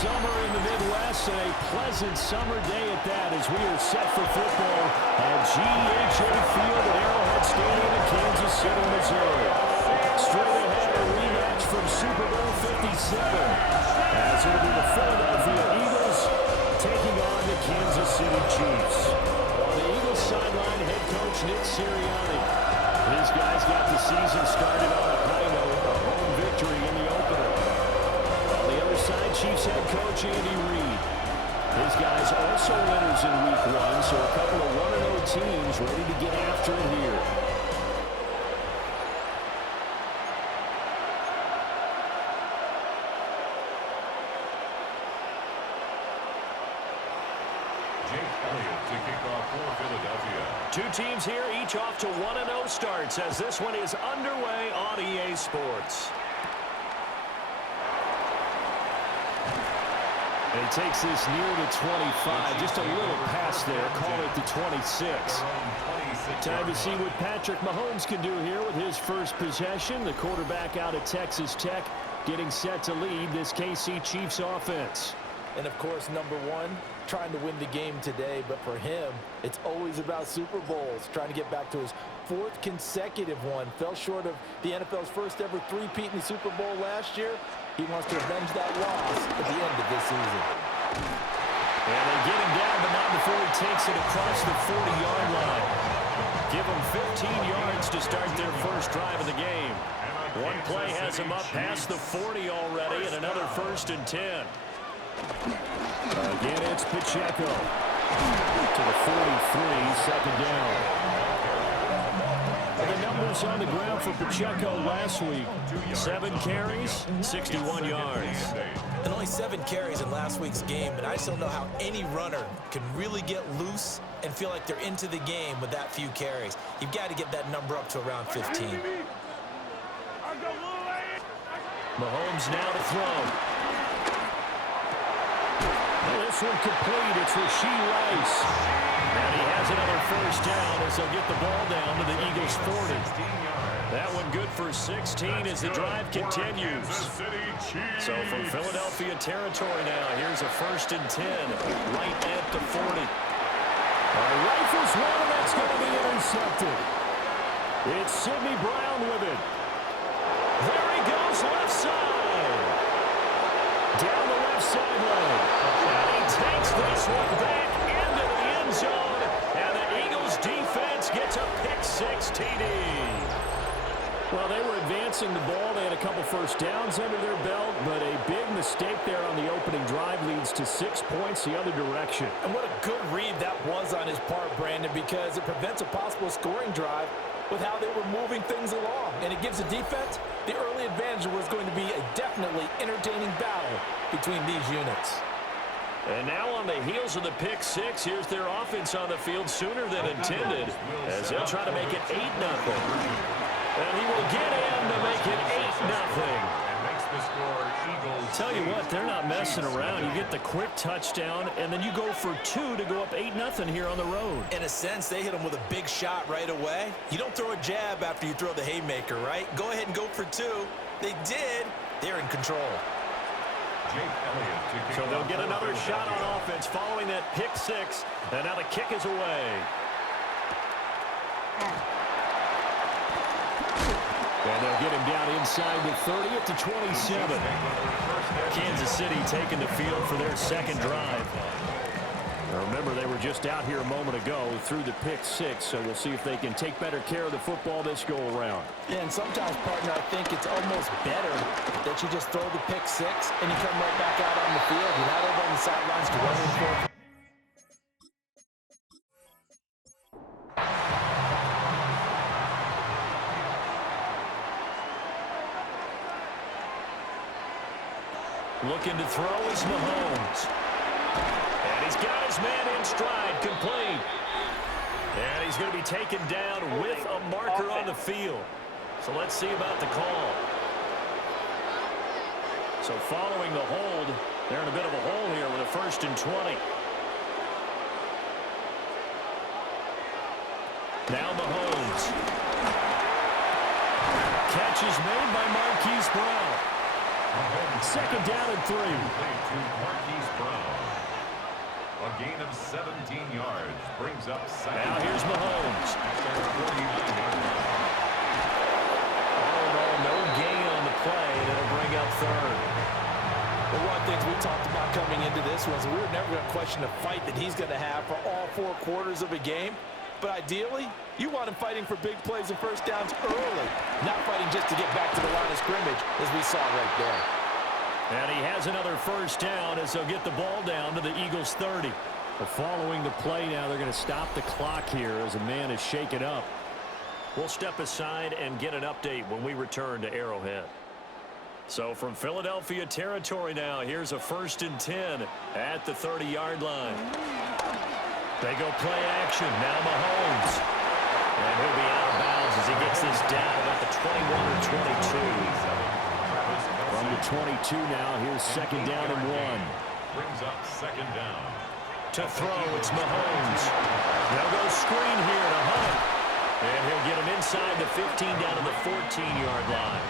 summer in the Midwest, and a pleasant summer day at that as we are set for football at GHA Field at Arrowhead Stadium in Kansas City, Missouri. Straight ahead, a rematch from Super Bowl 57, as it'll be the Philadelphia Eagles taking on the Kansas City Chiefs. On the Eagles sideline, head coach Nick Sirianni. His guys got the season started on a high note, a home victory in the opener. On the other side, Chiefs head coach Andy Reid. His guys also winners in Week 1, so a couple of 1-0 teams ready to get after it here. Two teams here, each off to 1-0 starts as this one is underway on EA Sports. And he takes this near the 25, just a little pass there, call it the 26. Time to see what Patrick Mahomes can do here with his first possession. The quarterback out of Texas Tech getting set to lead this KC Chiefs offense. And, of course, number one, trying to win the game today. But for him, it's always about Super Bowls, trying to get back to his fourth consecutive one. Fell short of the NFL's first ever three-peat in the Super Bowl last year. He wants to avenge that loss at the end of this season. And they get him down, but not before he takes it across the 40-yard line. Give them 15 yards to start their first drive of the game. One play has him up past the 40 already, and another 1st and 10. Again, it's Pacheco to the 43, second down. And the numbers on the ground for Pacheco last week: 7 carries, 61 yards. And only 7 carries in last week's game, and I just don't know how any runner can really get loose and feel like they're into the game with that few carries. You've got to get that number up to around 15. Mahomes now to throw. This one complete. It's Rashee Rice. And he has another first down as they'll get the ball down to the Eagles' 40. That one good for 16 as the drive continues. So from Philadelphia territory now, here's a 1st and 10 right at the 40. Rifles one, and that's going to be intercepted. It's Sidney Brown with it. There he goes, left side. Down the left sideline. And he takes this one back into the end zone. And the Eagles defense gets a pick-6 TD. Well, they were advancing the ball. They had a couple first downs under their belt, but a big mistake there on the opening drive leads to 6 points the other direction. And what a good read that was on his part, Brandon, because it prevents a possible scoring drive with how they were moving things along. And it gives the defense the early advantage. Was going to be a definitely entertaining battle between these units. And now on the heels of the pick-6, here's their offense on the field sooner than intended as they'll try to make it 8-0. And he will get in to make it 8-0. Tell you what, they're not messing around. You get the quick touchdown, and then you go for 2 to go up 8-0 here on the road. In a sense, they hit him with a big shot right away. You don't throw a jab after you throw the haymaker, right? Go ahead and go for 2. They did. They're in control. So they'll get another shot on offense following that pick-6, and now the kick is away. And they'll get him down inside the 30 at the 27. Kansas City taking the field for their second drive. Now remember, they were just out here a moment ago through the pick-6, so we'll see if they can take better care of the football this go-around. Yeah, and sometimes, partner, I think it's almost better that you just throw the pick-6 and you come right back out on the field. You're not over on the sidelines to run in for. Looking to throw is Mahomes. And he's got his man in stride, complete. And he's going to be taken down with a marker on the field. So let's see about the call. So following the hold, they're in a bit of a hole here with a 1st and 20. Now Mahomes. Catch is made by Marquise Brown. Second down and 3. A gain of 17 yards brings up second. Now here's Mahomes. No gain on the play, and it'll bring up third. Well, one of the things we talked about coming into this was we were never going to question the fight that he's going to have for all 4 quarters of a game. But ideally, you want him fighting for big plays and first downs early, not fighting just to get back to the line of scrimmage, as we saw right there. And he has another first down as they'll get the ball down to the Eagles' 30. Well, following the play now, they're going to stop the clock here as a man is shaken up. We'll step aside and get an update when we return to Arrowhead. So from Philadelphia territory now, here's a 1st and 10 at the 30-yard line. They go play action. Now Mahomes. And he'll be out of bounds as he gets this down at the 21 or 22. From the 22 now, here's second down and 1. Brings up second down. To throw, it's Mahomes. They'll go screen here to Hunt. And he'll get him inside the 15 down to the 14-yard line.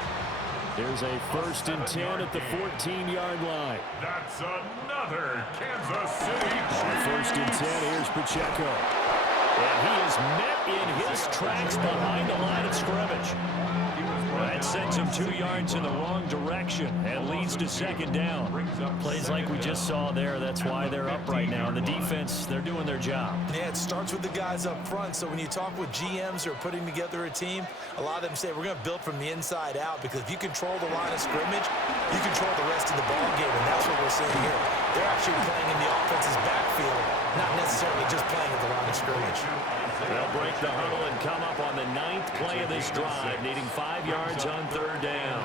There's a 1st and 10 at the 14-yard line. That's another Kansas City Chiefs. On 1st and 10, here's Pacheco. And he is met in his tracks behind the line of scrimmage. That sends him 2 yards in the wrong direction and leads to second down. Plays like we just saw there. That's why they're up right now. And the defense, they're doing their job. Yeah, it starts with the guys up front. So when you talk with GMs who are putting together a team, a lot of them say we're going to build from the inside out, because if you control the line of scrimmage, you control the rest of the ball game, and that's what we're seeing here. They're actually playing in the offense's backfield, not necessarily just playing at the line of scrimmage. They'll break the huddle and come up on the 9th play of this drive, needing 5 yards on 3rd down.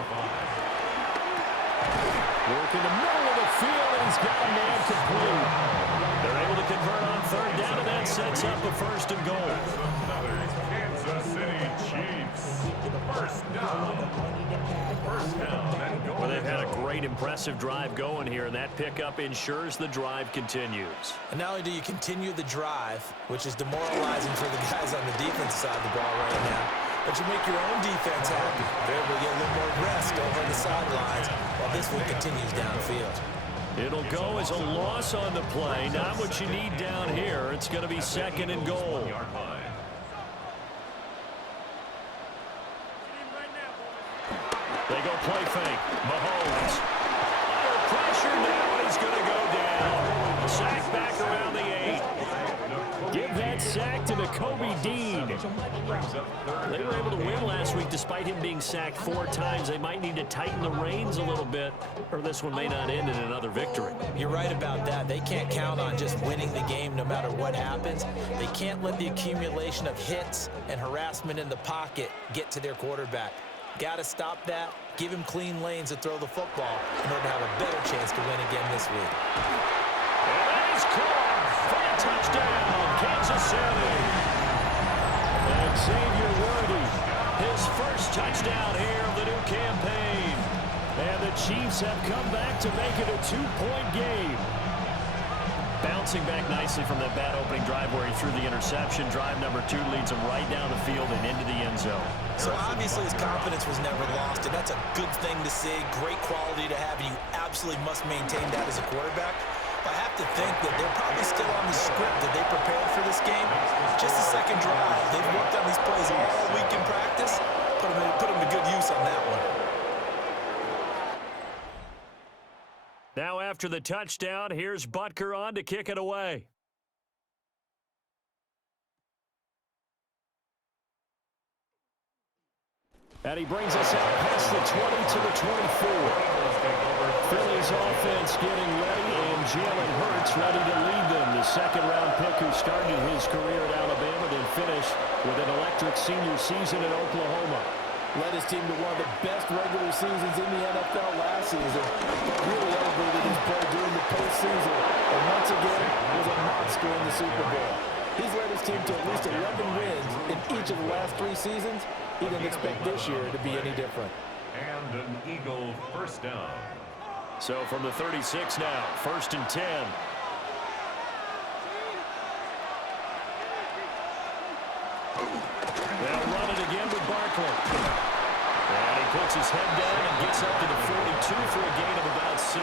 Work in the middle of the field, and he's got a man complete. They're able to convert on 3rd down, and that sets up a 1st and goal. Another Kansas City Chiefs. First down. First down and goal. Well, they've had a great, impressive drive going here, and that pickup ensures the drive continues. And not only do you continue the drive, which is demoralizing for the guys on the defensive side of the ball right now, but you make your own defense happy. They're able to get a little more rest over the sidelines while this one continues downfield. It'll go as a loss on the play. Not what you need down here. It's going to be 2nd and goal. They go play fake. Mahomes. Under pressure now, and he's going to go down. Sack back around the 8. Give that sack to Nakobe Dean. They were able to win last week despite him being sacked 4 times. They might need to tighten the reins a little bit, or this one may not end in another victory. You're right about that. They can't count on just winning the game no matter what happens. They can't let the accumulation of hits and harassment in the pocket get to their quarterback. Got to stop that. Give him clean lanes to throw the football in order to have a better chance to win again this week. And that is caught for a touchdown, Kansas City. And Xavier Worthy, his first touchdown here of the new campaign. And the Chiefs have come back to make it a 2-point game. Bouncing back nicely from that bad opening drive where he threw the interception. Drive number 2 leads him right down the field and into the end zone. So obviously his confidence was never lost, and that's a good thing to see. Great quality to have, and you absolutely must maintain that as a quarterback. But I have to think that they're probably still on the script that they prepared for this game. Just a second drive. They've worked on these plays all week in practice. Put them to good use on that one. Now after the touchdown, here's Butker on to kick it away. And he brings us out past the 20 to the 24. Philly's offense getting ready, and Jalen Hurts ready to lead them. The second-round pick who started his career at Alabama, then finished with an electric senior season in Oklahoma. Led his team to one of the best regular seasons in the NFL last season, but really elevated his play during the postseason, and once again was a monster in the Super Bowl. He's led his team to at least 11 wins in each of the last 3 seasons. He didn't expect this year to be any different. And an Eagle first down. So from the 36 now, 1st and 10. They'll run it again with Barkley. And he puts his head down and gets up to the 42 for a gain of about 6.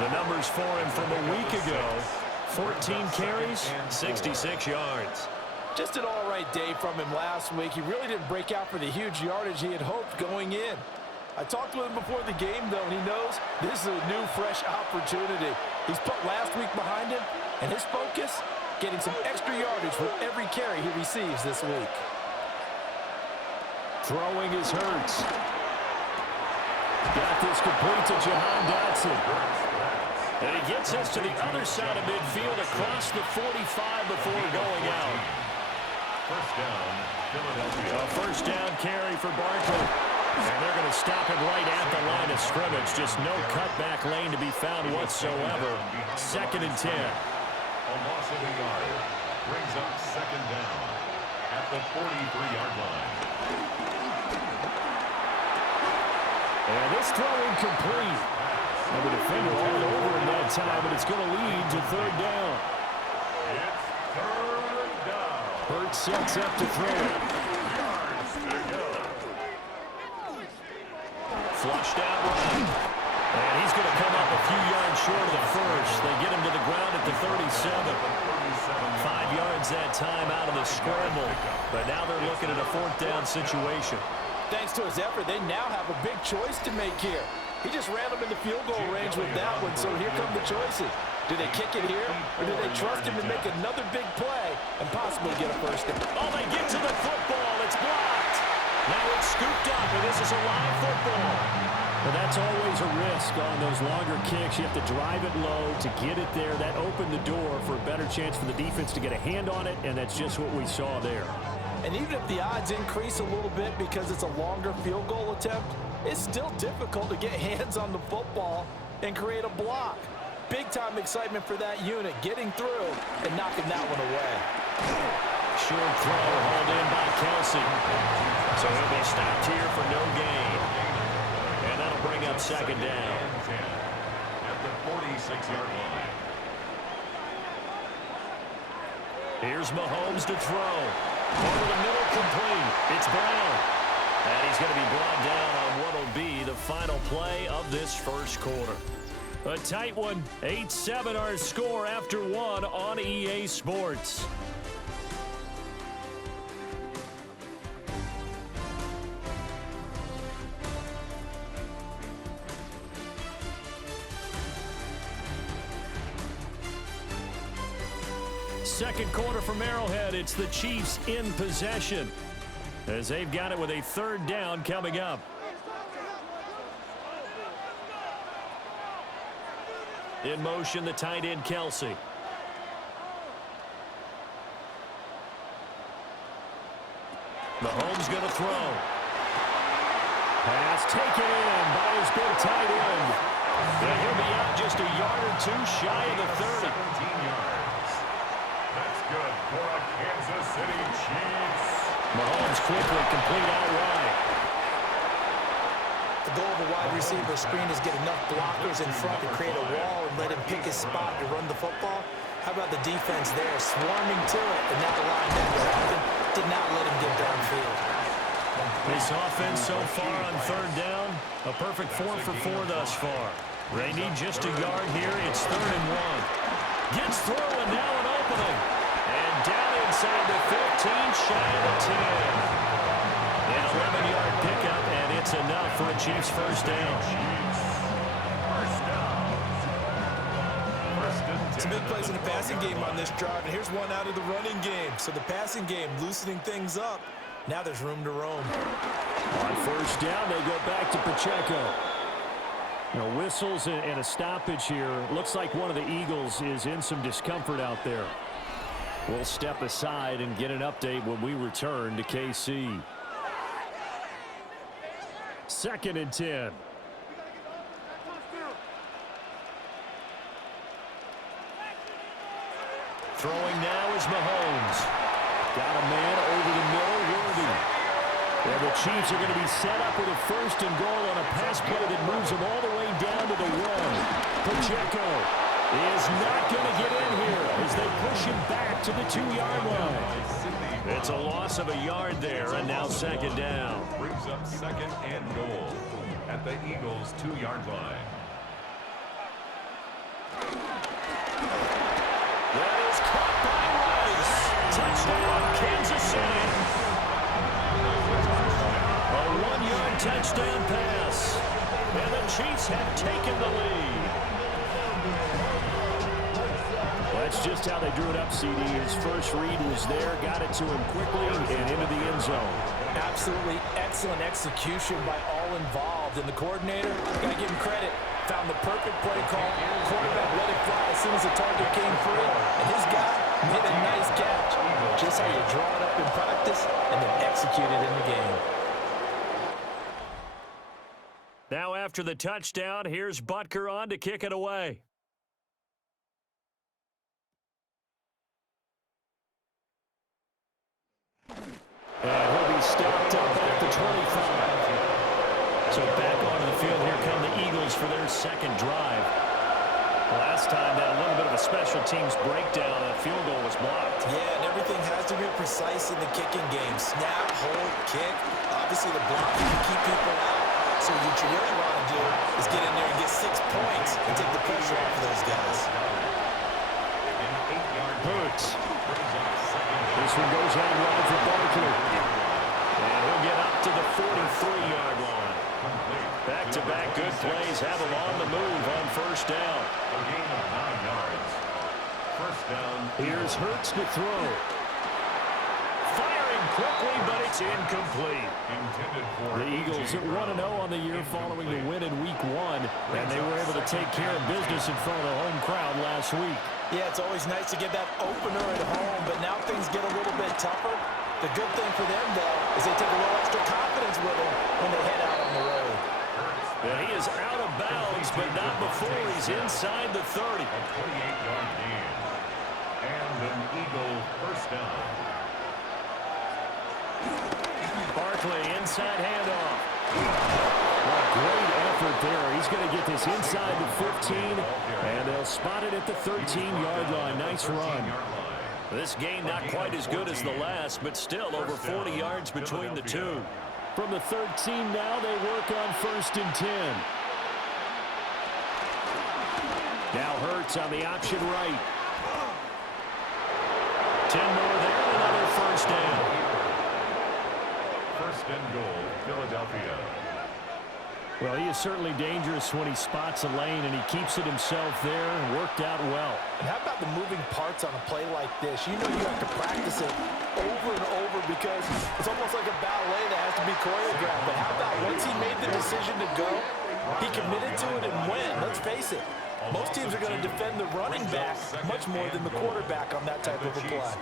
The numbers for him from a week ago, 14 carries, 66 yards. Just an all-right day from him last week. He really didn't break out for the huge yardage he had hoped going in. I talked with him before the game, though, and he knows this is a new, fresh opportunity. He's put last week behind him, and his focus, getting some extra yardage with every carry he receives this week. Throwing is Hurts. Got this complete to Jahan Dotson. And he gets us to the other side of midfield across the 45 before going out. First down, Philadelphia. A first down carry for Barkley. And they're going to stop him right at the line of scrimmage. Just no cutback lane to be found whatsoever. 2nd and 10. A loss of a yard. Brings up 2nd down at the 43-yard line. And this throw incomplete. And the defender all over him that time, but it's going to lead to 3rd down. It's 3rd down. Hurts sets up to throw. Yards to go. Flushed out right. And he's going to come up a few yards short of the first. They get him to the ground at the 37. 5 yards that time out of the scramble. But now they're looking at a 4th down situation. Thanks to his effort, they now have a big choice to make here. He just ran them in the field goal range with that one, so here come the choices. Do they kick it here, or do they trust him to make another big play and possibly get a first down? Oh, they get to the football. It's blocked. Now it's scooped up, and this is a live football. But that's always a risk on those longer kicks. You have to drive it low to get it there. That opened the door for a better chance for the defense to get a hand on it, and that's just what we saw there. And even if the odds increase a little bit because it's a longer field goal attempt, it's still difficult to get hands on the football and create a block. Big-time excitement for that unit, getting through and knocking that one away. Short throw hauled in by Kelsey. So he'll be stopped here for no gain. And that'll bring up 2nd down. At the 46-yard line. Here's Mahomes to throw. Over the middle, complete. It's Brown. And he's going to be brought down on what will be the final play of this first quarter. A tight one. 8-7 our score after 1 on EA Sports. Second quarter from Arrowhead. It's the Chiefs in possession as they've got it with a 3rd down coming up. In motion, the tight end, Kelsey. Mahomes going to throw. Pass taken in by his big tight end. And he'll be out just a yard or two shy of the 30. 17 yards. That's good for a Kansas City Chiefs. Mahomes quickly complete outright. The goal of a wide receiver screen is get enough blockers in front to create a wall and let him pick his spot to run the football. How about the defense there, swarming to it, and now the linebacker did not let him get downfield. This offense so far on 3rd down, a perfect 4 for 4 thus far. They need just a yard here. It's 3rd and 1. Gets through, and now an opening. And down inside the 15, shy of the 10. An 11-yard pickup, and it's enough for a Chiefs first down. Some big plays in the passing game on this drive, and here's one out of the running game. So the passing game loosening things up. Now there's room to roam. On first down, they go back to Pacheco. Now, whistles and a stoppage here. Looks like one of the Eagles is in some discomfort out there. We'll step aside and get an update when we return to KC. 2nd and 10. Throwing now is Mahomes. Got a man over the middle, Worthy. And the Chiefs are going to be set up with a 1st and goal on a pass play that moves them all the way down to the 1. Pacheco is not going to get in here as they push him back to the 2-yard line. It's a loss of a yard there, and now second down. Brings up second and goal at the Eagles' 2-yard line. That is caught by Rice. Touchdown, Kansas City. A 1-yard touchdown pass. And the Chiefs have taken the lead. That's just how they drew it up, CD. His first read was there, got it to him quickly, and into the end zone. Absolutely excellent execution by all involved. And the coordinator, got to give him credit, found the perfect play call. Quarterback let it fly as soon as the target came free. And his guy made a nice catch. Just how you draw it up in practice and then execute it in the game. Now after the touchdown, here's Butker on to kick it away. And he'll be stopped up at the 25. So back onto the field, here come the Eagles for their second drive. Last time, that a little bit of a special teams breakdown, a field goal was blocked. Yeah, and everything has to be precise in the kicking game. Snap, hold, kick. Obviously, the blocking can keep people out. So what you really want to do is get in there and get 6 points and take the pressure off of those guys. Hurts. This one goes out wide for Barkley. And he'll get up to the 43-yard line. Back-to-back good plays have him on the move on first down. A gain of 9 yards. First down. Here's Hurts to throw. Firing quickly, but it's incomplete. The Eagles at 1-0 on the year following the win in Week 1, and they were able to take care of business in front of the home crowd last week. Yeah, it's always nice to get that opener at home, but now things get a little bit tougher. The good thing for them, though, is they take a little extra confidence with them when they head out on the road. And he is out of bounds, but not before he's inside the 30. A 28-yard gain. And an Eagle first down. Barkley, inside handoff. Great effort there. He's going to get this inside the 15, and they'll spot it at the 13-yard line. Nice run. This game not quite as good as the last, but still over 40 yards between the two. From the 13 now, they work on first and 10. Now Hurts on the option right. 10 more there, and another first down. First and goal, Philadelphia. Well, he is certainly dangerous when he spots a lane, and he keeps it himself there and worked out well. And how about the moving parts on a play like this? You know you have to practice it over and over because it's almost like a ballet that has to be choreographed. But how about once he made the decision to go, he committed to it and went. Let's face it, most teams are going to defend the running back much more than the quarterback on that type of a play.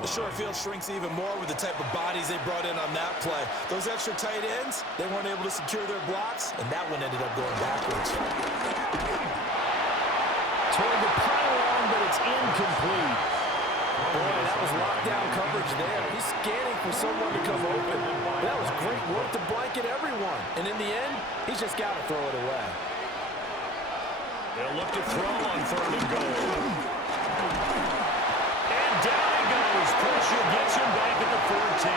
The short field shrinks even more with the type of bodies they brought in on that play. Those extra tight ends, they weren't able to secure their blocks, and that one ended up going backwards. Toward the pylon, but it's incomplete. Boy, that was lockdown coverage there. He's scanning for someone to come open. That was great work to blanket everyone. And in the end, he's just got to throw it away. They'll look to throw on third and goal. And down he goes. Pressure gets him back at the 14.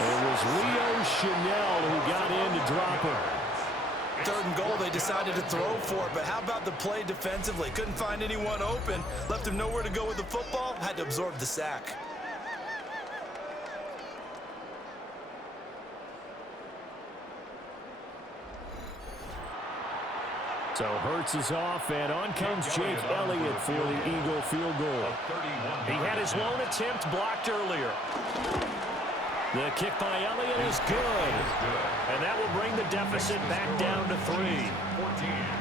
It was Leo Chanel who got in to drop him. Third and goal, they decided to throw for it, but how about the play defensively? Couldn't find anyone open, left him nowhere to go with the football, had to absorb the sack. So Hurts is off, and on comes Jake Elliott for the Eagle field goal. He had his lone attempt blocked earlier. The kick by Elliott is good. And that will bring the deficit back down to 3.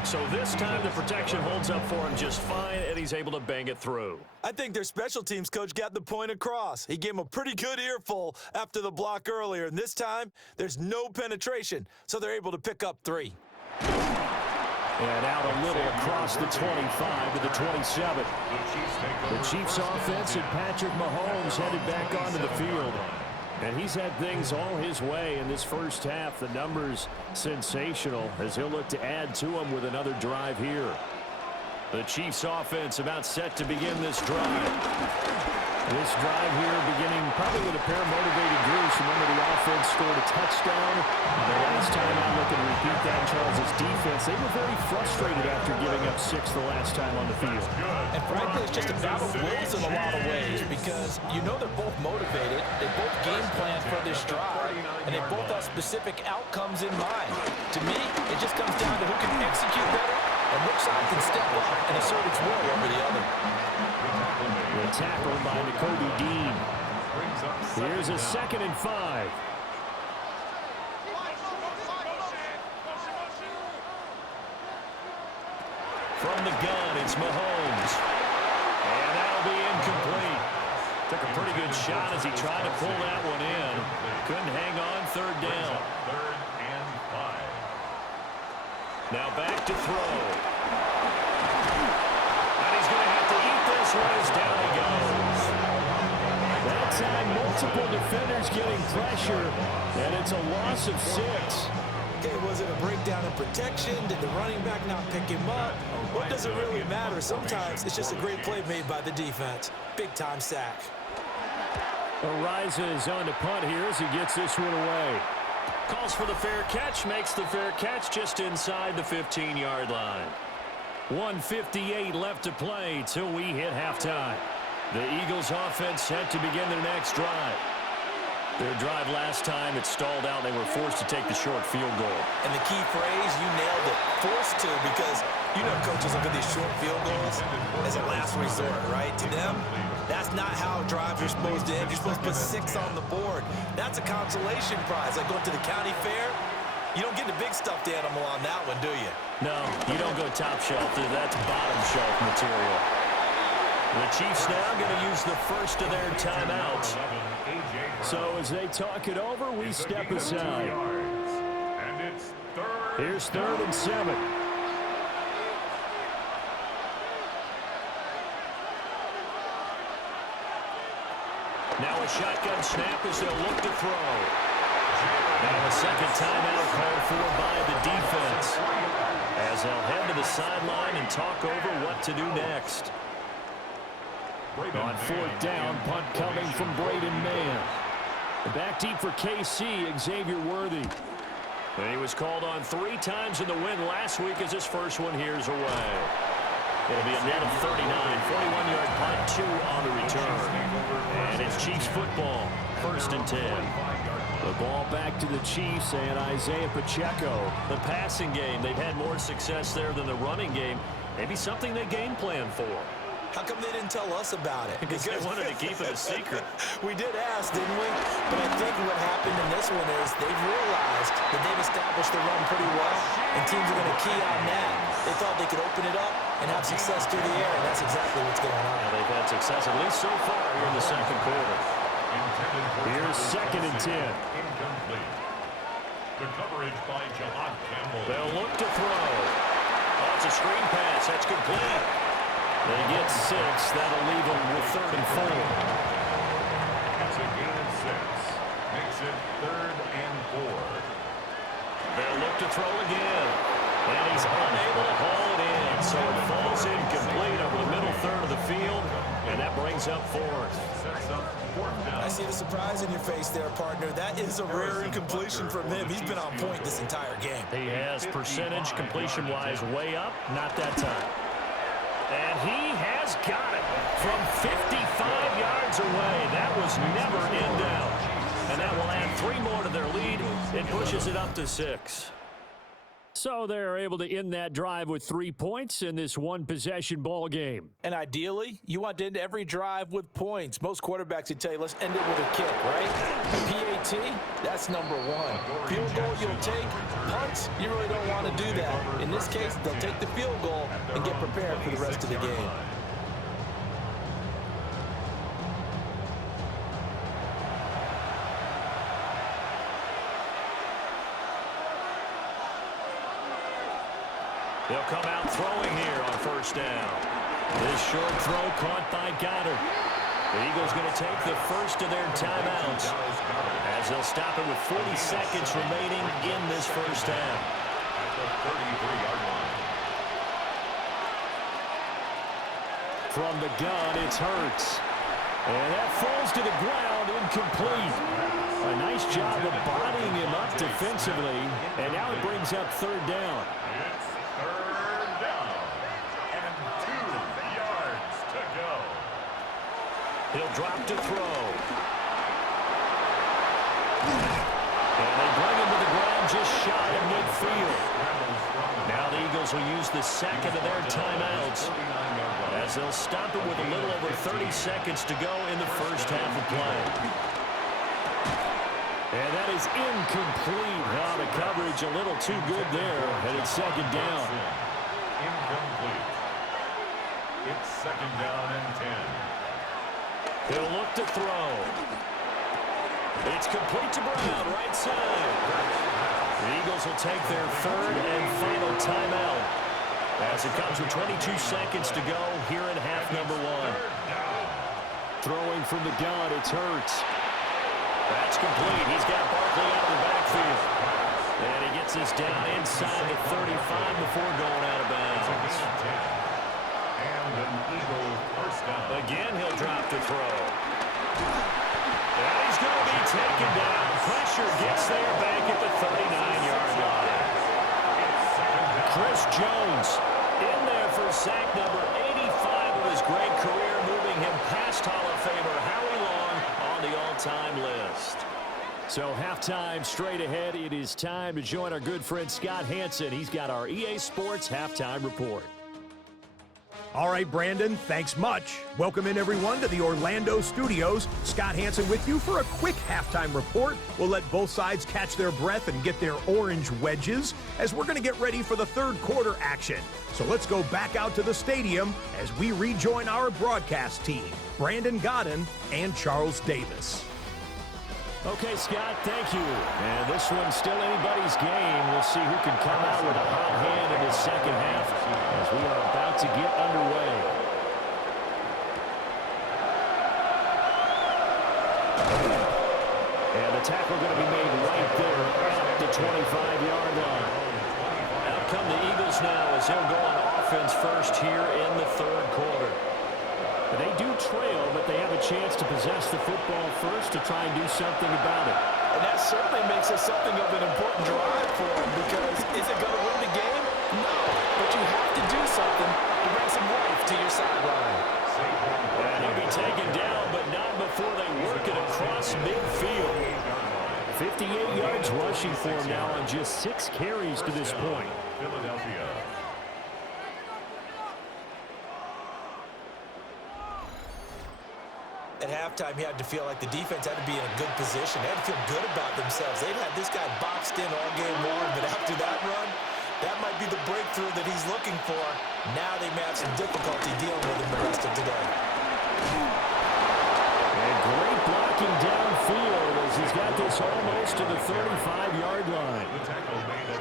So this time the protection holds up for him just fine, and he's able to bang it through. I think their special teams coach got the point across. He gave him a pretty good earful after the block earlier, and this time there's no penetration, so they're able to pick up 3. And out a little across the 25 to the 27. The Chiefs offense and Patrick Mahomes headed back onto the field. And he's had things all his way in this first half. The numbers sensational as he'll look to add to them with another drive here. The Chiefs offense about set to begin this drive. This drive here beginning probably with a pair of motivated groups. Remember, the offense scored a touchdown. The last time I'm looking to repeat that, Charles' defense, they were very frustrated after giving up 6 the last time on the field. And frankly, it's just a battle of wills in a lot of ways because you know they're both motivated. They both game plan for this drive, and they both have specific outcomes in mind. To me, it just comes down to who can execute better and which side can step up and assert its will over the other. The tackle by N'Kobe Dean. Here's a 2nd and 5. From the gun, it's Mahomes. And that'll be incomplete. Took a pretty good shot as he tried to pull that one in. Couldn't hang on, 3rd down. 3rd and 5. Now back to throw. And he's going to have to eat this one as down he goes. That time, multiple defenders getting pressure, and it's a loss of 6. Okay, was it a breakdown in protection? Did the running back not pick him up? What does it really matter? Sometimes it's just a great play made by the defense. Big-time sack. Ariza is on to punt here as he gets this one away. Calls for the fair catch, makes the fair catch just inside the 15-yard line. 1:58 left to play till we hit halftime. The Eagles offense set to begin their next drive. Their drive last time, it stalled out. They were forced to take the short field goal. And the key phrase, you nailed it, forced to, because you know coaches look at these short field goals as a last resort, right? To them, that's not how drives are supposed to end. You're supposed to put 6 on the board. That's a consolation prize. Like going to the county fair, you don't get the big stuffed animal on that one, do you? No, you don't go top shelf. That's bottom shelf material. The Chiefs now going to use the first of their timeouts. So as they talk it over, we step aside. And it's 3rd. Here's 3rd and 7. Now a shotgun snap as they'll look to throw. Now a 2nd timeout called for by the defense, as they'll head to the sideline and talk over what to do next. On 4th down, punt coming from Braden Mann. Back deep for KC, Xavier Worthy. And he was called on 3 times in the win last week as his first one here's away. It'll be a net of 39, 41-yard punt, 2 on the return. And it's Chiefs football, 1st and 10. The ball back to the Chiefs and Isaiah Pacheco. The passing game, they've had more success there than the running game. Maybe something they game plan for. How come they didn't tell us about it? Because they wanted to keep it a secret. We did ask, didn't we? But I think what happened in this one is they've realized that they've established the run pretty well, and teams are going to key on that. They thought they could open it up and have success through the air, and that's exactly what's going on. Yeah, they've had success, at least so far, here in the 2nd quarter. Here's 2nd and 10. Incomplete. The coverage by Jahan Campbell. They'll look to throw. Oh, it's a screen pass. That's complete. They get 6. That'll leave them with 3rd and 4. It's a gain of 6. Makes it 3rd and 4. They'll look to throw again. And he's unable to haul it in. So it falls incomplete over the middle third of the field. And that brings up 4th. Sets up 4th down. I see the surprise in your face there, partner. That is a rare incompletion from him. He's been on point this entire game. He has percentage completion-wise way up. Not that time. And he has got it from 55 yards away. That was never in doubt. And that will add 3 more to their lead. It pushes it up to 6. So they're able to end that drive with 3 points in this one-possession ball game. And ideally, you want to end every drive with points. Most quarterbacks would tell you, let's end it with a kick, right? PAT, that's number 1. Field goal you'll take. Punts, you really don't want to do that. In this case, they'll take the field goal and get prepared for the rest of the game. They'll come out throwing here on 1st down. This short throw caught by Goddard. The Eagles going to take the first of their timeouts as they'll stop it with 40 seconds remaining in this 1st half. At the 33-yard line. From the gun, it's Hurts. And that falls to the ground, incomplete. A nice job of bodying him up defensively. And now it brings up third down. It's third down. And 2 yards to go. He'll drop to throw. And they bring him to the ground just shy of midfield. Now the Eagles will use the second of their timeouts, as they'll stop it with a little over 30 seconds to go in the first half of play. And that is incomplete. Oh, the coverage a little too good there, and it's second down. Incomplete. It's second down and 10. He'll look to throw. It's complete to Brown, right side. The Eagles will take their third and final timeout, as it comes with 22 seconds to go here in half number 1. Throwing from the gun, it's Hurts. That's complete. He's got Barkley out of the backfield. And he gets this down inside the 35 before going out of bounds. And an Eagle first down. Again, he'll drop to throw. And he's going to be taken down. Pressure gets there back at the 39-yard line. Chris Jones in there for sack number 85 of his great career, moving him past Hall of Famer Howie Long on the all-time list. So halftime straight ahead. It is time to join our good friend Scott Hanson. He's got our EA Sports halftime report. All right, Brandon, thanks much. Welcome in, everyone, to the Orlando studios. Scott Hanson with you for a quick halftime report. We'll let both sides catch their breath and get their orange wedges as we're going to get ready for the third quarter action. So let's go back out to the stadium as we rejoin our broadcast team, Brandon Godden and Charles Davis. Okay, Scott, thank you. And this one's still anybody's game. We'll see who can come out with a hot hand in the second half as we are about to get underway. And the tackle going to be made right there at the 25-yard line. Out come the Eagles now as they'll go on offense first here in the third quarter. They do trail, but they have a chance to possess the football first to try and do something about it. And that certainly makes it something of an important drive for them, because is it going to win the game? No, but you have to do something to bring some life to your sideline. And he'll be taken down, but not before they work it across midfield. 58 yards rushing for him now on just 6 carries to this point. Philadelphia. At halftime, you had to feel like the defense had to be in a good position. They had to feel good about themselves. They've had this guy boxed in all game long, but after that run, that might be the breakthrough that he's looking for. Now they may have some difficulty dealing with him the rest of today. And great blocking downfield as he's got this almost to the 35-yard line.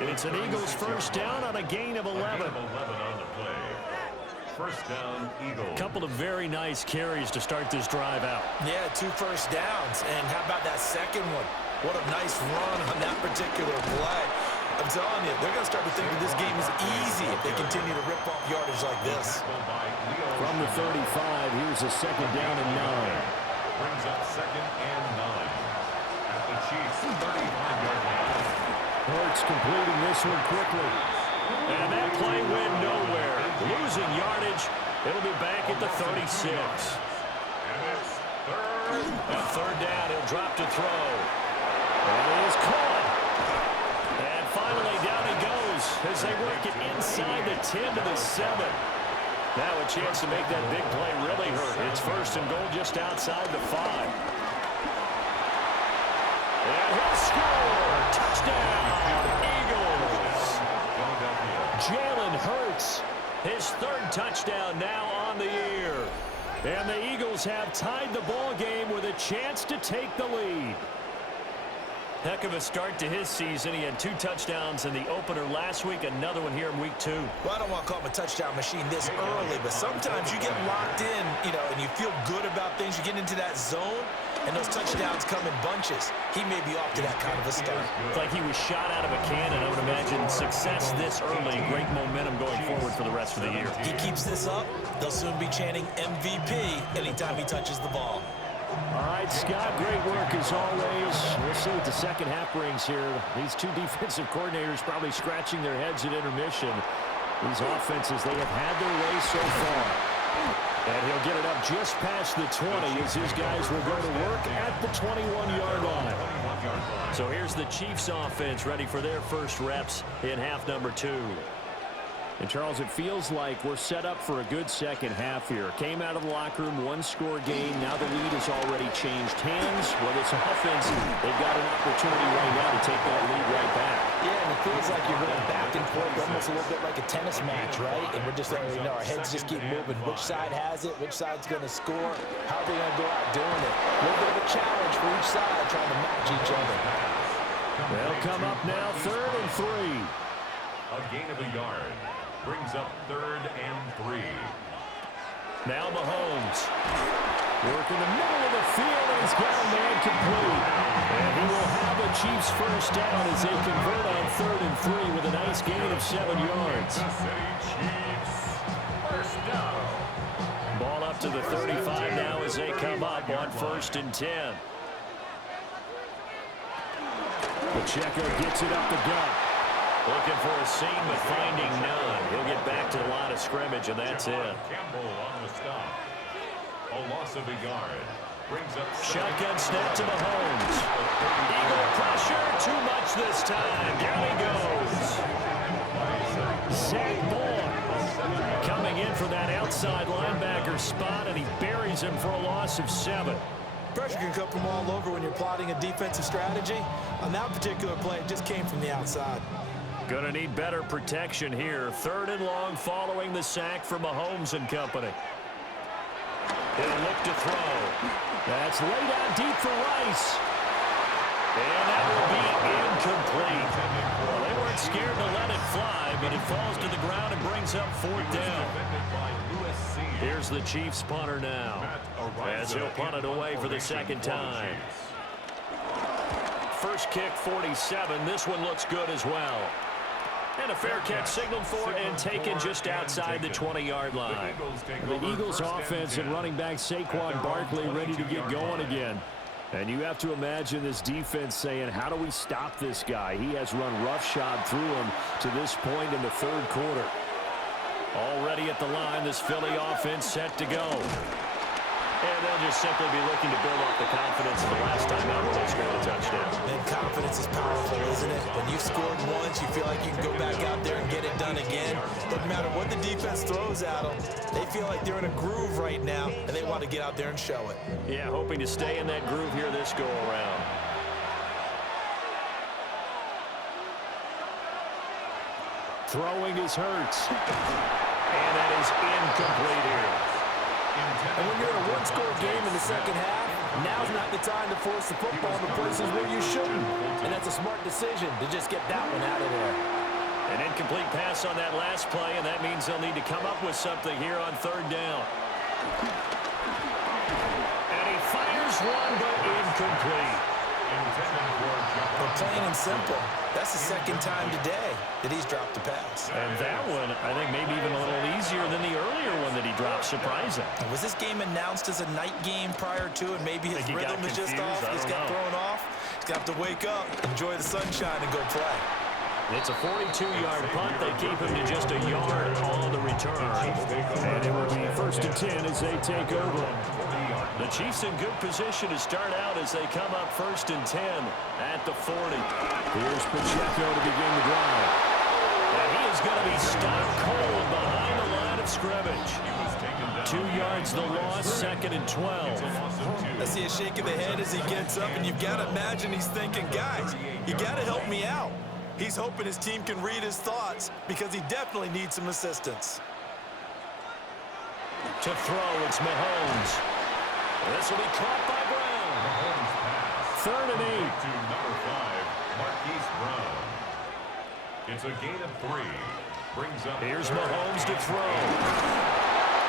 And it's an Eagles first down on a gain of 11. First down, Eagles. Couple of very nice carries to start this drive out. Yeah, 2 first downs. And how about that second one? What a nice run on that particular play. I'm telling you, they're going to start to think that this game is easy if they continue to rip off yardage like this. From the 35, here's a second down and 9. Brings up second and 9 at the Chiefs' 35-yard line. Hurts completing this one quickly. And that play went nowhere. Losing yardage. It'll be back at the 36. And it's third down, he'll drop to throw. And it is caught. And finally down he goes as they work it inside the 10 to the 7. Now a chance to make that big play really hurt. It's first and goal just outside the 5. And he'll score. Touchdown, Eagles. Jalen Hurts, his third touchdown now on the year. And the Eagles have tied the ball game with a chance to take the lead. Heck of a start to his season. He had 2 touchdowns in the opener last week, another one here in week 2. Well, I don't want to call him a touchdown machine this early, but sometimes you get locked in, and you feel good about things. You get into that zone, and those touchdowns come in bunches. He may be off to that kind of a start. It's like he was shot out of a cannon. I would imagine success this early, great momentum going forward for the rest of the year. He keeps this up, they'll soon be chanting MVP anytime he touches the ball. All right, Scott, great work as always. We'll see what the second half brings here. These two defensive coordinators probably scratching their heads at intermission. These offenses, they have had their way so far. And he'll get it up just past the 20 as his guys will go to work at the 21-yard line. So here's the Chiefs offense ready for their first reps in half number 2. And, Charles, it feels like we're set up for a good second half here. Came out of the locker room, one-score game. Now the lead has already changed hands. Well, this offense, they've got an opportunity right now to take that lead right back. Yeah, and it feels like you're going back and forth, almost a little bit like a tennis match, right? And we're just, our heads just keep moving. Which side has it? Which side's going to score? How are they going to go out doing it? A little bit of a challenge for each side, trying to match each other. They'll come up now, 3rd and 3. A gain of a yard. Brings up 3rd and 3. Now Mahomes. Work in the middle of the field, and he's got a man complete. And he will have a Chiefs first down as they convert on 3rd and 3 with a nice gain of 7 yards. Kansas City Chiefs, first down. Ball up to the 35 now as they come up on 1st and 10. Pacheco gets it up the gut. Looking for a seam, but finding none. He'll get back to the line of scrimmage, and that's it. Campbell on the stop. A loss of a yard. Brings up Shotgun snap to Mahomes. Eagle pressure, too much this time. Down he goes. Zach Boyd coming in for that outside linebacker spot, and he buries him for a loss of 7. Pressure can come from all over when you're plotting a defensive strategy. On that particular play, it just came from the outside. Going to need better protection here. 3rd and long following the sack from Mahomes and company. He'll look to throw. That's laid out deep for Rice. And that will be incomplete. Well, they weren't scared to let it fly, but it falls to the ground and brings up 4th down. Here's the Chiefs punter now, as he'll punt it away for the second time. First kick, 47. This one looks good as well. And a fair catch signaled for and taken just outside the 20-yard line. The Eagles offense and running back Saquon Barkley ready to get going again. And you have to imagine this defense saying, how do we stop this guy? He has run roughshod through him to this point in the 3rd quarter. Already at the line, this Philly offense set to go. And they'll just simply be looking to build off the confidence of the last time out when they scored a touchdown. And confidence is powerful, isn't it? When you've scored once, you feel like you can go back out there and get it done again. Doesn't matter what the defense throws at them. They feel like they're in a groove right now, and they want to get out there and show it. Yeah, hoping to stay in that groove here this go-around. Throwing is Hurts. And that is incomplete here. And when you're in a one-score game in the second half, now's not the time to force the football in the places where you shouldn't. And that's a smart decision to just get that one out of there. An incomplete pass on that last play, and that means they'll need to come up with something here on 3rd down. And he fires one, but incomplete. But plain and simple, that's the second time today that he's dropped a pass. And that one, I think, maybe even a little easier than the earlier one that he dropped, surprising. Was this game announced as a night game prior to, and maybe his rhythm is just off? He's got thrown off. He's got to wake up, enjoy the sunshine, and go play. It's a 42-yard punt. They keep him to just a yard on the return. And it will be 1st and 10 as they take over. The Chiefs in good position to start out as they come up 1st and 10 at the 40. Here's Pacheco to begin the drive. And he is going to be stopped cold behind the line of scrimmage. 2 yards the loss, 2nd and 12. I see a shake of the head as he gets up, and you've got to imagine he's thinking, guys, you got to help me out. He's hoping his team can read his thoughts because he definitely needs some assistance. To throw, it's Mahomes. This will be caught by Brown. 3rd and 8. To number 5, Marquise Brown. It's a gain of 3. Brings up. Here's Mahomes to throw.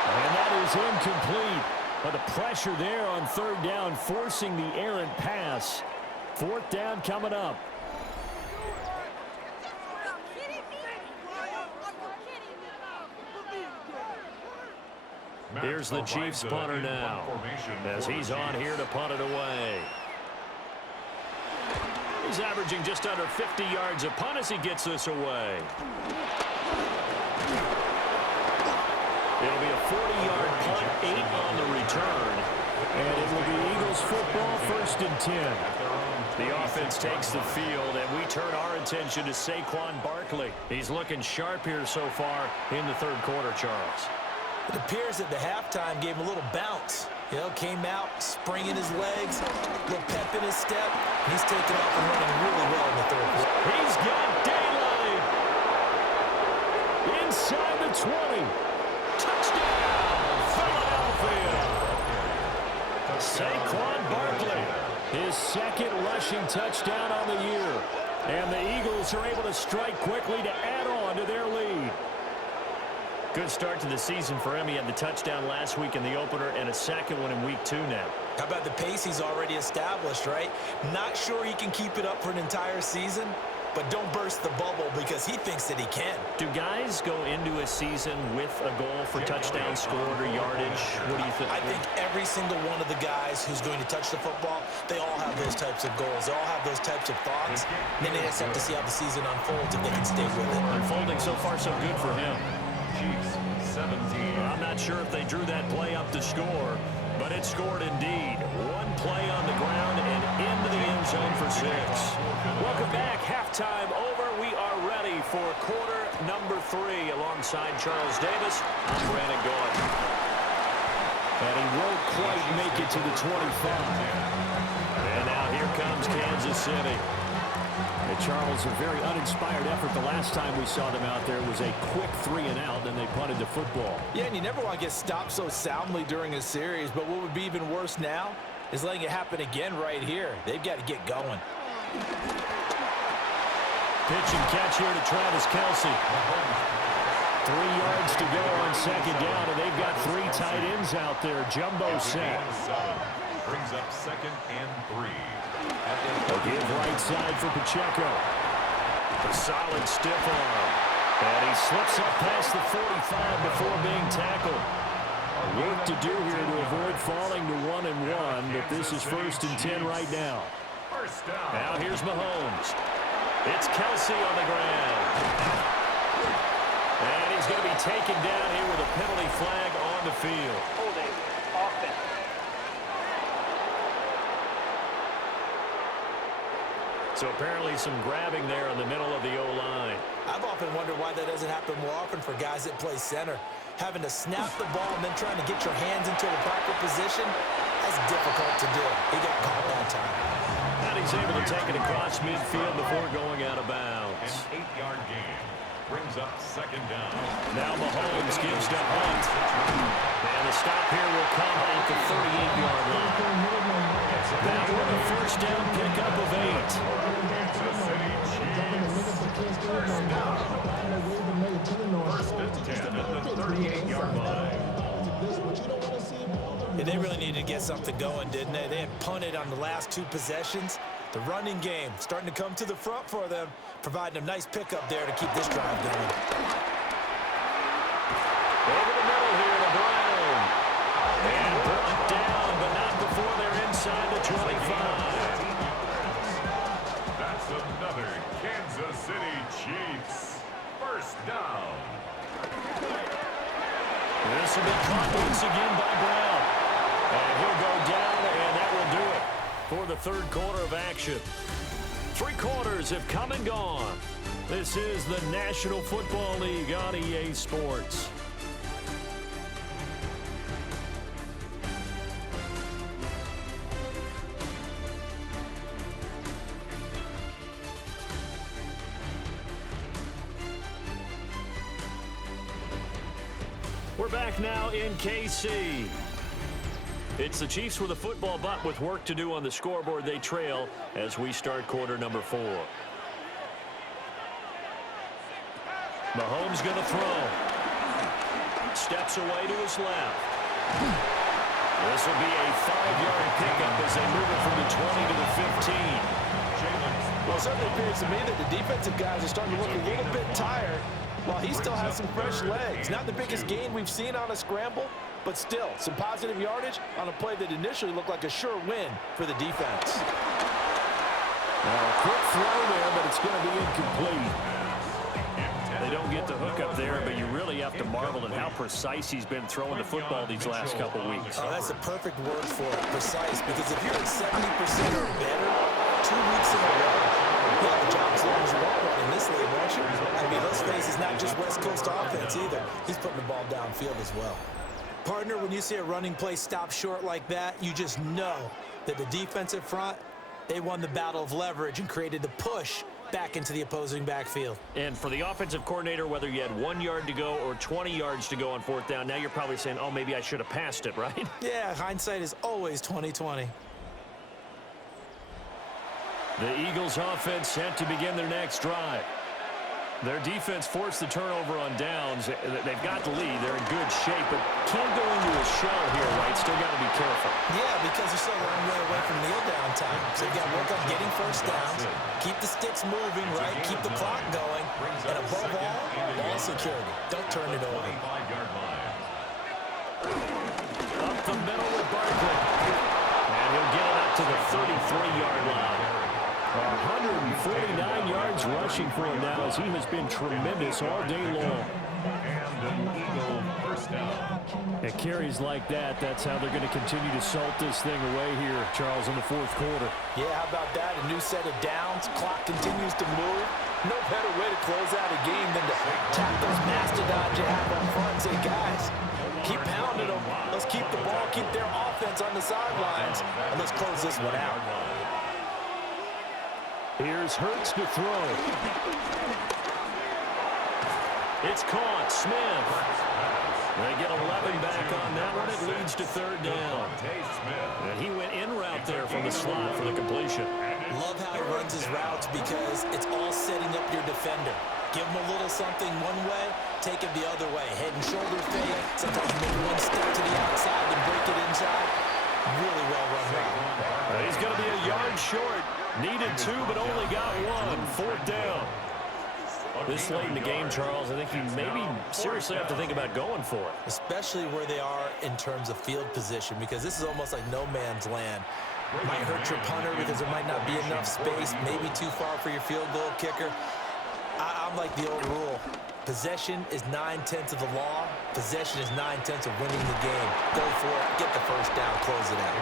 And that is incomplete. But the pressure there on third down, forcing the errant pass. Fourth down coming up. Here's the Chiefs punter now, as he's on here to punt it away. He's averaging just under 50 yards a punt as he gets this away. It'll be a 40-yard punt, 8 on the return. And it will be Eagles football, 1st and 10. The offense takes the field, and we turn our attention to Saquon Barkley. He's looking sharp here so far in the third quarter, Charles. It appears that the halftime gave him a little bounce. You know, came out, springing his legs, a little pep in his step. He's taking off and running really well in the third quarter. He's got daylight. Inside the 20. Touchdown, Philadelphia. Saquon Barkley, his second rushing touchdown on the year. And the Eagles are able to strike quickly to add on to their lead. Good start to the season for him. He had the touchdown last week in the opener and a second one in week 2 now. How about the pace he's already established, right? Not sure he can keep it up for an entire season, but don't burst the bubble because he thinks that he can. Do guys go into a season with a goal for touchdown scored or yardage? What do you think? I think every single one of the guys who's going to touch the football, they all have those types of goals. They all have those types of thoughts. And then they just have to see how the season unfolds if they can stay with it. Unfolding so far so good for him. Chiefs 17. I'm not sure if they drew that play up to score, but it scored indeed. One play on the ground and into the end zone for 6. Welcome back. Halftime over. We are ready for quarter number 3 alongside Charles Davis. I'm Brandon Gordon. And he won't quite make it to the 25. And now here comes Kansas City. And Charles, a very uninspired effort. The last time we saw them out there was a quick 3 and out, then they punted the football. Yeah, and you never want to get stopped so soundly during a series, but what would be even worse now is letting it happen again right here. They've got to get going. Pitch and catch here to Travis Kelce. 3 yards to go on second down, and they've got 3 tight ends out there. Jumbo set. Brings up 2nd and 3. A give right side for Pacheco. A solid stiff arm. And he slips up past the 45 before being tackled. Work to do here to avoid falling to 1-1, but this is 1st and 10 right now. First down. Now here's Mahomes. It's Kelce on the ground. And he's going to be taken down here with a penalty flag on the field. Holding offense. So apparently some grabbing there in the middle of the O-line. I've often wondered why that doesn't happen more often for guys that play center. Having to snap the ball and then trying to get your hands into the proper position, that's difficult to do. He got caught that time. And he's able to take it across midfield before going out of bounds. An 8-yard gain. Brings up 2nd down. Now Mahomes gives to Hunt. And the stop here will come at the 38-yard line. That one a first down pickup of 8. Kansas City Chiefs. First down. 1st and 10 at the 38-yard line. And they really needed to get something going, didn't they? They had punted on the last 2 possessions. The running game starting to come to the front for them, providing a nice pickup there to keep this drive going. Over the middle here to Brown. And brought down, but not before they're inside the 25. That's another Kansas City Chiefs. First down. This will be caught once again by Brown. And he'll go down, and that will do it for the third quarter of action. 3 quarters have come and gone. This is the National Football League on EA Sports. We're back now in KC. It's the Chiefs with a football, but with work to do on the scoreboard. They trail as we start quarter number 4. Mahomes going to throw. Steps away to his left. This will be a 5-yard pickup as they move it from the 20 to the 15. Well, it certainly appears to me that the defensive guys are starting to look a little bit tired while he still has some fresh legs. Not the biggest gain we've seen on a scramble, but still some positive yardage on a play that initially looked like a sure win for the defense. A quick throw there, but it's going to be incomplete. They don't get the hook up there, but you really have to marvel at how precise he's been throwing the football these last couple weeks. Oh, that's the perfect word for it, precise, because if you're at 70% or better 2 weeks in a row, you have a job as long as you want one in this league, won't you? I mean, let's face it, it's not just West Coast offense either. He's putting the ball downfield as well. Partner, when you see a running play stop short like that, you just know that the defensive front, they won the battle of leverage and created the push back into the opposing backfield. And for the offensive coordinator, whether you had 1 yard to go or 20 yards to go on fourth down, now you're probably saying, oh, maybe I should have passed it, right? Yeah, hindsight is always 20/20. The Eagles offense set to begin their next drive. Their defense forced the turnover on downs. They've got the lead. They're in good shape, but can't go into a shell here, right? Still got to be careful. Yeah, because they're so long way away from kneel down time. So you've got to work on getting first downs, keep the sticks moving, right? Keep the clock going. And above all, ball security. Don't turn it over. Up the middle with Barkley. And he'll get it up to the 33-yard line. 149 yards rushing for him now as he has been tremendous all day long. At carries like that, that's how they're going to continue to salt this thing away here, Charles, in the fourth quarter. Yeah, how about that? A new set of downs. Clock continues to move. No better way to close out a game than to tap those mastodons you have up front and say, guys, keep pounding them. Let's keep the ball, keep their offense on the sidelines, and let's close this one out. Here's Hurts to throw. It's caught. Smith. They get 11 back on that one. It leads to third down. And he went in route there from the slot for the completion. Love how he runs his routes because it's all setting up your defender. Give him a little something one way, take it the other way. Head and shoulder fake. Sometimes make one step to the outside, then break it inside. Really well run route. He's going to be a yard short. Needed 2, but only got 1. Fourth down. This late in the game, Charles, I think you maybe seriously have to think about going for it. Especially where they are in terms of field position, because this is almost like no man's land. Might hurt your punter because there might not be enough space, maybe too far for your field goal kicker. I'm like the old rule. Possession is 9/10 of the law. Possession is 9/10 of winning the game. Go for it. Get the first down. Close it out.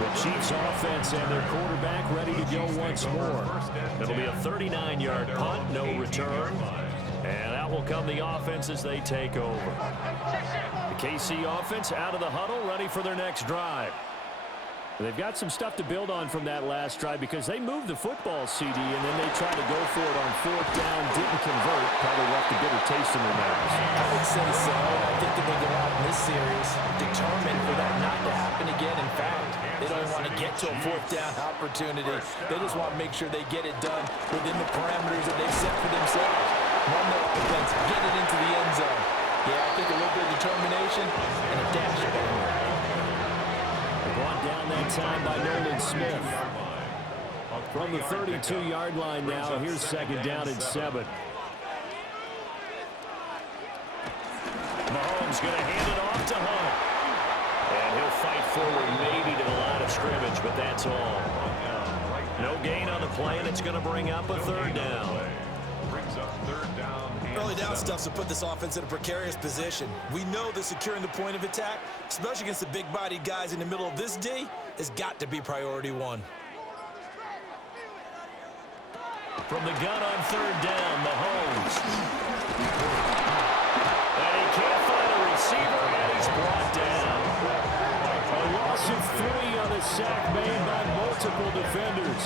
The Chiefs offense and their quarterback ready to go once more. It'll be a 39-yard punt, no return. And out will come the offense as they take over. The KC offense out of the huddle, ready for their next drive. They've got some stuff to build on from that last drive because they moved the football, CD, and then they tried to go for it on fourth down, didn't convert, probably left a bitter taste in their mouths. I would say so. I think that they go out in this series determined for that not to happen again. In fact, they don't want to get to a fourth down opportunity. They just want to make sure they get it done within the parameters that they've set for themselves. Run their offense, get it into the end zone. Yeah, I think a little bit of determination and a dash banger. Brought down that time by Nolan Smith. From the 32-yard line now, here's second down and 7. Mahomes going to hand it off to Hunt. And he'll fight forward maybe to the line of scrimmage, but that's all. No gain on the play, and it's going to bring up a third down. Early down stuff to put this offense in a precarious position. We know that securing the point of attack, especially against the big-bodied guys in the middle of this D, has got to be priority one. From the gun on third down, Mahomes. And he can't find a receiver, and he's brought down. A loss of 3 on a sack made by multiple defenders.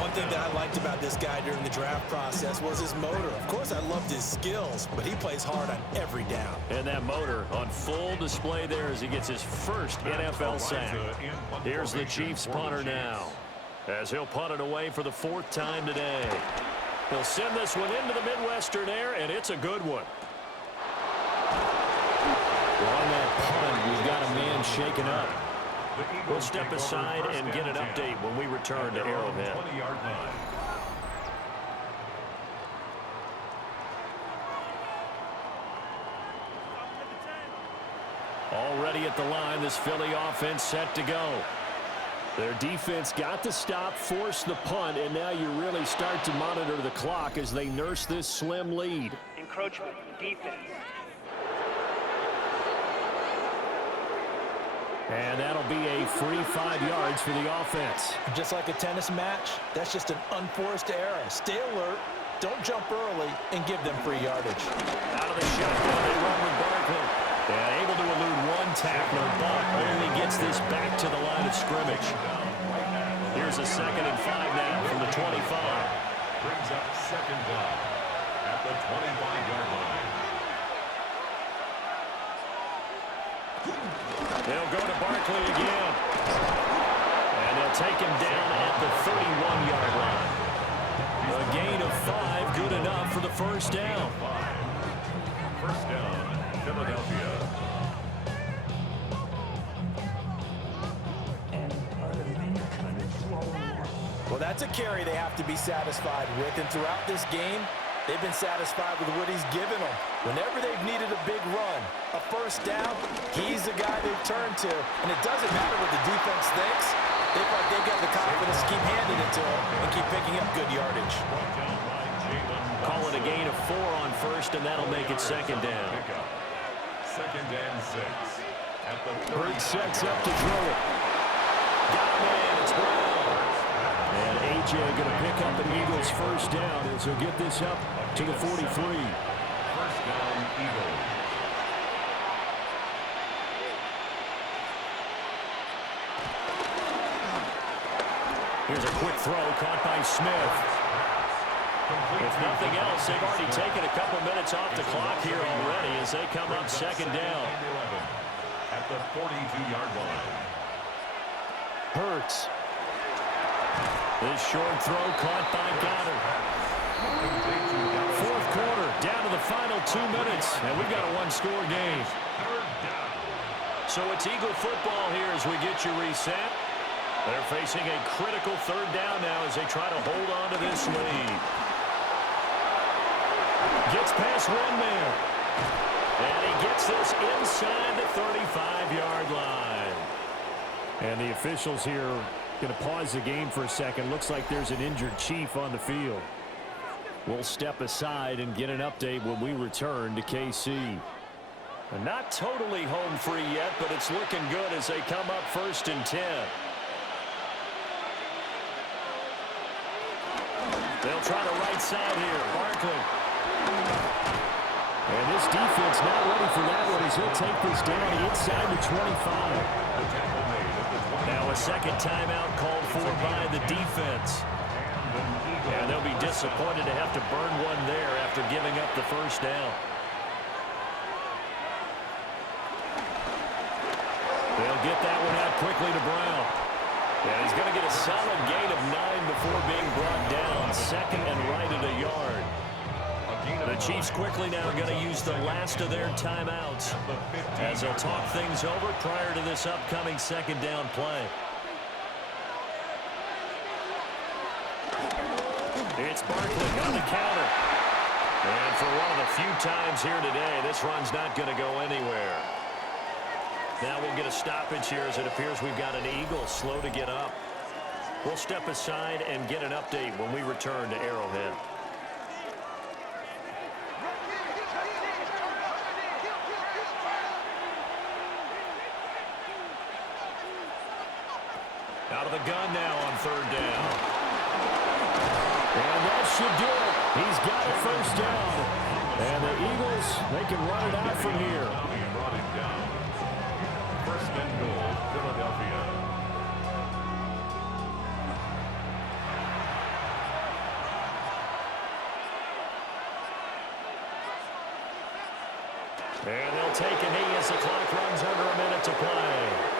One thing that I liked about this guy during the draft process was his motor. Of course, I loved his skills, but he plays hard on every down. And that motor on full display there as he gets his first NFL sack. Here's the Chiefs punter now, as he'll punt it away for the 4th time today. He'll send this one into the Midwestern air, and it's a good one. Well, on that punt, we've got a man shaken up. We'll step aside and get an update when we return to Arrowhead. 20-yard line. Already at the line, this Philly offense set to go. Their defense got the stop, forced the punt, and now you really start to monitor the clock as they nurse this slim lead. Encroachment, defense. And that'll be a free 5 yards for the offense. Just like a tennis match, that's just an unforced error. Stay alert, don't jump early, and give them free yardage. Out of the shotgun, they run with Barkley. Yeah, able to elude one tackler, but only gets this back to the line of scrimmage. Here's a 2nd and 5 now from the 25. Brings up second down at the 25-yard line. They'll go to Barkley again. And they'll take him down at the 31-yard line. A gain of 5, good enough for the first down. First down, Philadelphia. Well, that's a carry they have to be satisfied with, and throughout this game, they've been satisfied with what he's given them. Whenever they've needed a big run, a first down, he's the guy they've turned to. And it doesn't matter what the defense thinks. They feel like they've got the confidence to keep handing it to him and keep picking up good yardage. Call it a gain of 4 on first, and that'll make it second down. Second and 6. At the Hurts sets up to throw it. Got a man, it's Brown. And A.J. going to pick up an Eagles first down as he'll get this up to the 43. First down, Eagles. Here's a quick throw caught by Smith. If nothing else, they've already taken a couple minutes off the clock here already as they come up second down. At the 42-yard line. Hurts. This short throw caught by Goddard. Fourth quarter, down to the final 2 minutes, and we've got a one-score game. So it's Eagle football here as we get you reset. They're facing a critical third down now as they try to hold on to this lead. Gets past one man. And he gets this inside the 35-yard line. And the officials here going to pause the game for a second. Looks like there's an injured Chief on the field. We'll step aside and get an update when we return to KC. And not totally home free yet, but it's looking good as they come up 1st and 10. They'll try the right side here. Barkley. And this defense not ready for that one as he'll take this down inside the 25. Now a second timeout called for by the defense. And they'll be disappointed to have to burn one there after giving up the first down. They'll get that one out quickly to Brown. And he's going to get a solid gain of 9 before being brought down. Second and right at a yard. The Chiefs quickly now going to use the last of their timeouts as they'll talk things over prior to this upcoming second down play. It's Barkley on the counter. And for one of the few times here today, this run's not going to go anywhere. Now we'll get a stoppage here as it appears we've got an Eagle slow to get up. We'll step aside and get an update when we return to Arrowhead. Out of the gun now on third down. And that should do it. He's got a first down. And the Eagles, they can run it out from here. Brought him down. First and goal, Philadelphia. And they'll take a knee as the clock runs under a minute to play.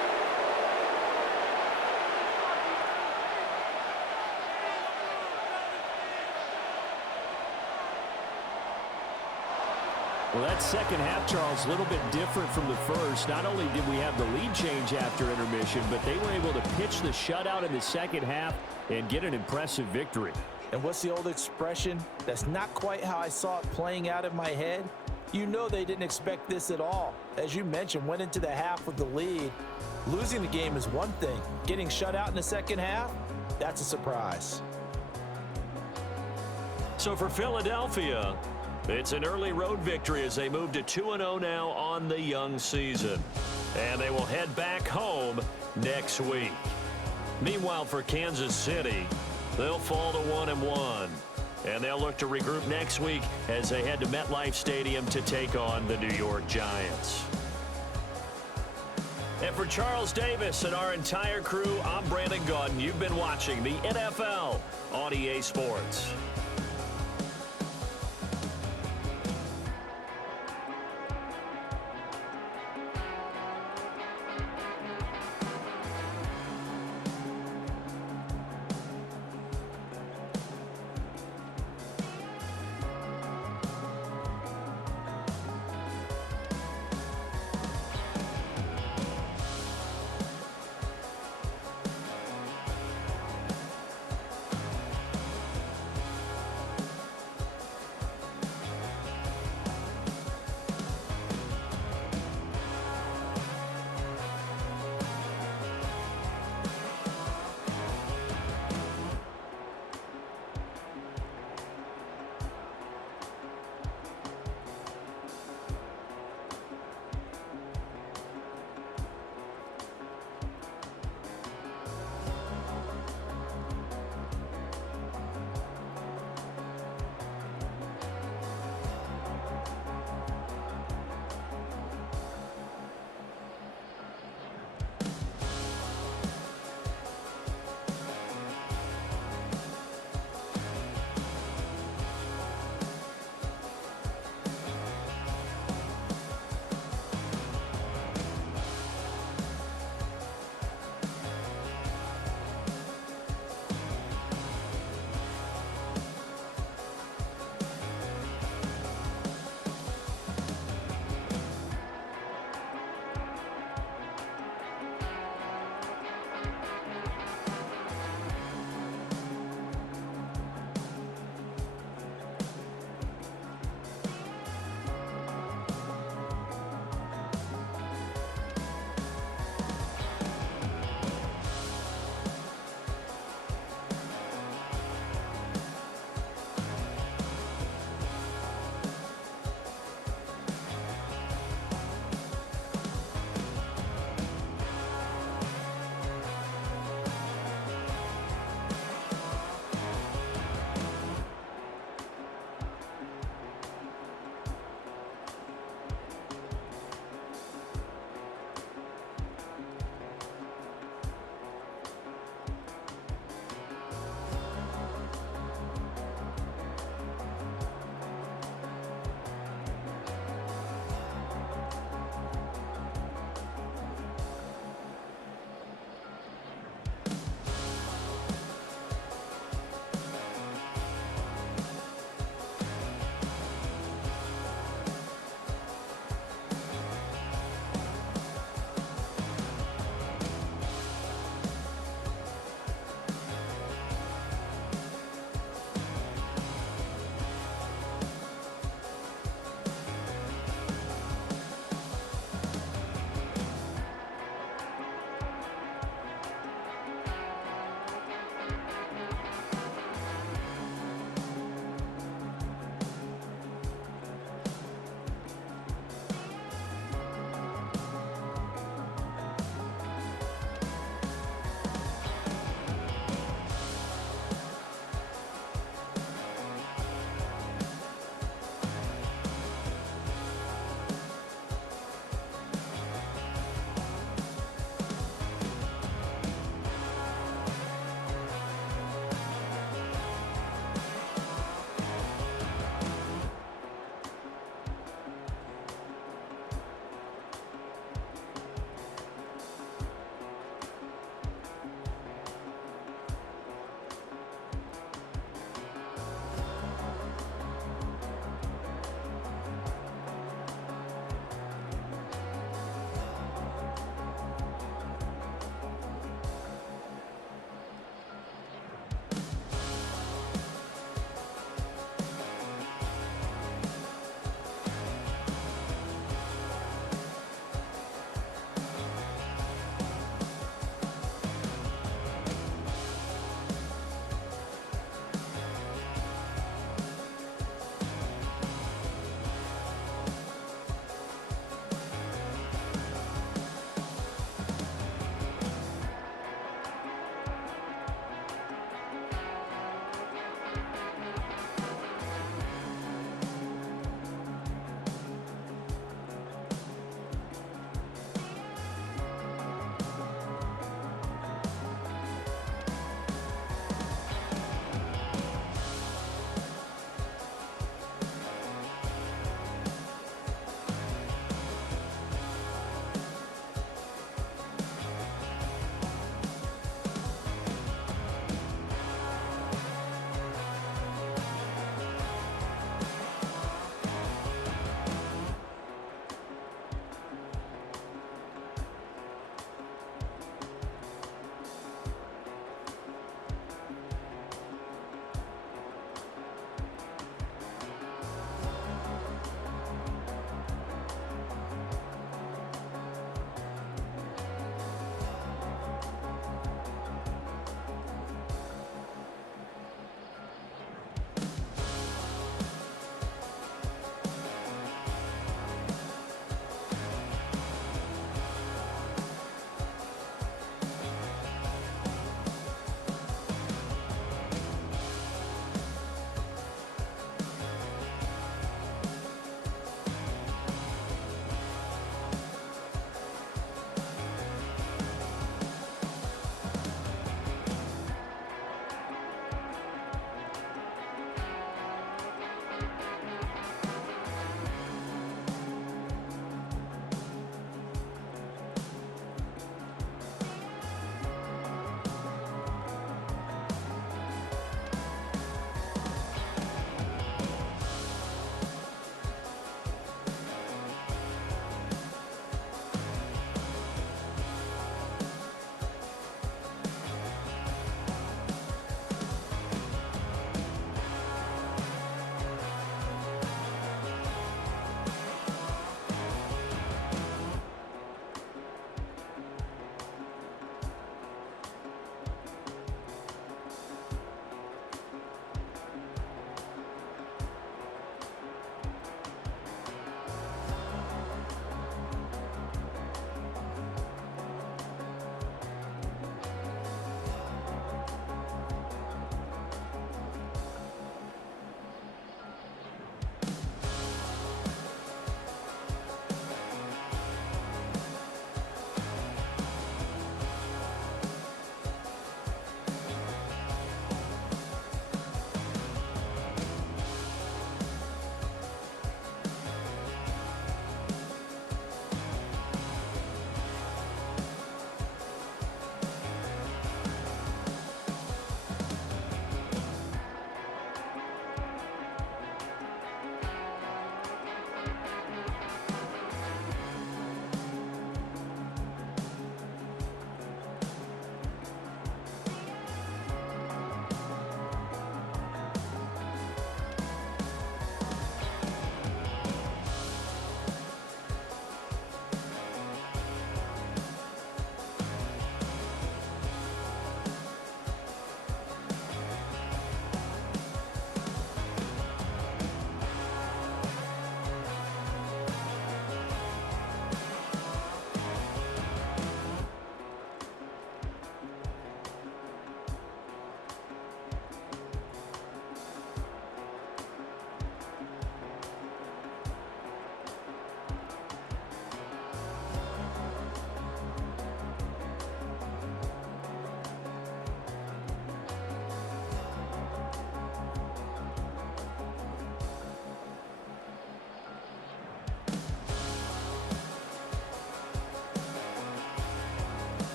Well, that second half, Charles, a little bit different from the first. Not only did we have the lead change after intermission, but they were able to pitch the shutout in the second half and get an impressive victory. And what's the old expression? That's not quite how I saw it playing out in my head. You know they didn't expect this at all. As you mentioned, went into the half with the lead. Losing the game is one thing. Getting shut out in the second half, that's a surprise. So for Philadelphia, it's an early road victory as they move to 2-0 now on the young season. And they will head back home next week. Meanwhile, for Kansas City, they'll fall to 1-1. And they'll look to regroup next week as they head to MetLife Stadium to take on the New York Giants. And for Charles Davis and our entire crew, I'm Brandon Gaudin. You've been watching the NFL on EA Sports.